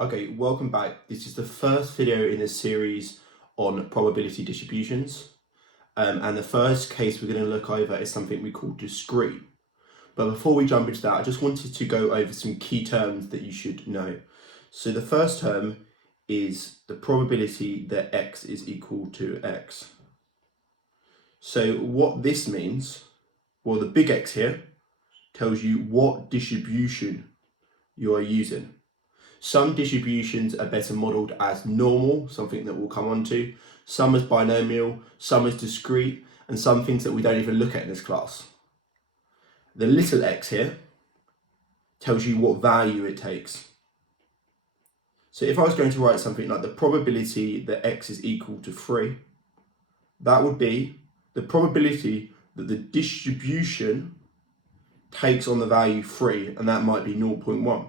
Okay, welcome back. This is the first video in this series on probability distributions. And the first case we're going to look over is something we call discrete. But before we jump into that, I just wanted to go over some key terms that you should know. So the first term is the probability that x is equal to x. So what this means, well, the big X here tells you what distribution you are using. Some distributions are better modelled as normal, something that we'll come on to, some as binomial, some as discrete, and some things that we don't even look at in this class. The little x here tells you what value it takes. So if I was going to write something like the probability that x is equal to 3, that would be the probability that the distribution takes on the value 3, and that might be 0.1.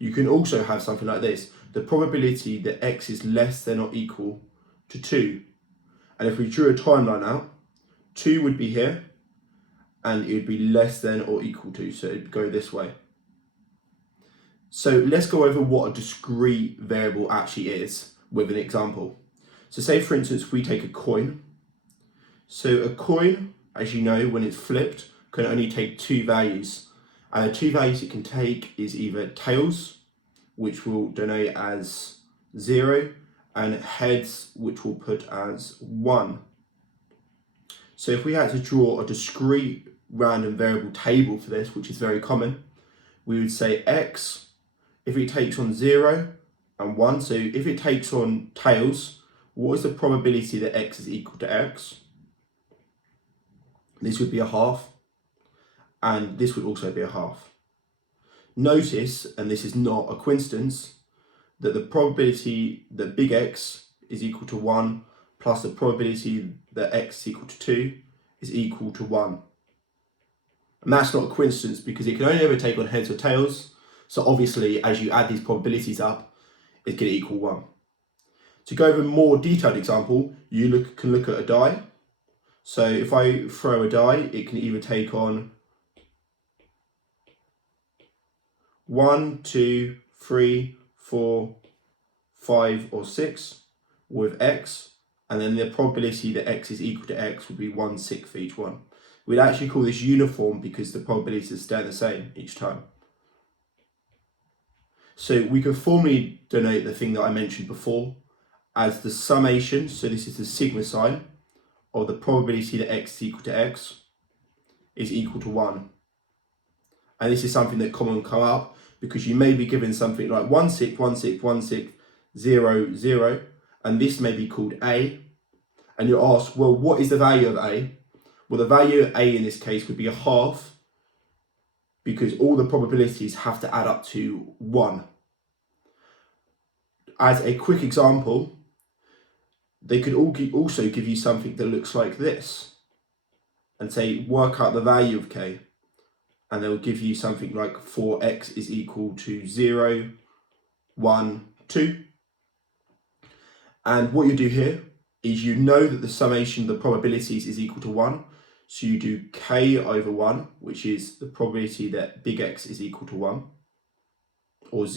You can also have something like this, the probability that x is less than or equal to 2. And if we drew a timeline out, 2 would be here, and it would be less than or equal to, so it would go this way. So let's go over what a discrete variable actually is with an example. So say for instance we take a coin. So a coin, as you know, when it's flipped, can only take two values. And the two values it can take is either tails, which will denote as 0, and heads, which will put as 1. So if we had to draw a discrete random variable table for this, which is very common, we would say x, if it takes on 0 and 1, so if it takes on tails, what is the probability that x is equal to x? This would be a half, and this would also be a half. Notice, and this is not a coincidence, that the probability that big X is equal to 1 plus the probability that x is equal to 2 is equal to 1. And that's not a coincidence because it can only ever take on heads or tails. So obviously, as you add these probabilities up, it's going to equal 1. To go over a more detailed example, you can look at a die. So if I throw a die, it can either take on 1, 2, 3, 4, 5, or 6 with x, and then the probability that x is equal to x would be 1/6 for each one. We'd actually call this uniform because the probabilities stay the same each time. So we can formally denote the thing that I mentioned before as the summation, so this is the sigma sign, of the probability that x is equal to x is equal to 1. And this is something that common come up because you may be given something like 1/6, 1/6, 1/6, 0, 0, and this may be called A. And you're asked, well, what is the value of A? Well, the value of A in this case would be a half because all the probabilities have to add up to 1. As a quick example, they could also give you something that looks like this and say, work out the value of K. And they'll give you something like 4x is equal to 0, 1, 2. And what you do here is you know that the summation of the probabilities is equal to 1. So you do k over 1, which is the probability that big X is equal to 1, or is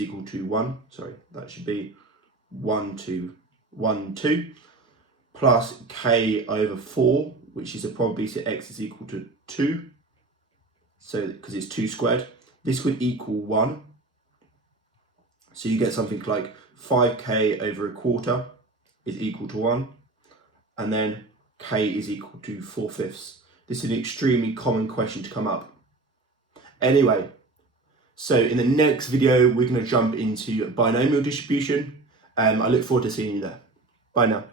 equal to 1. Sorry, that should be 1, 2, 1, 2, plus k over 4, which is the probability that x is equal to 2. So because it's 2 squared, this would equal 1. So you get something like 5k over a quarter is equal to 1. And then k is equal to 4/5. This is an extremely common question to come up. Anyway, so in the next video, we're going to jump into binomial distribution. I look forward to seeing you there. Bye now.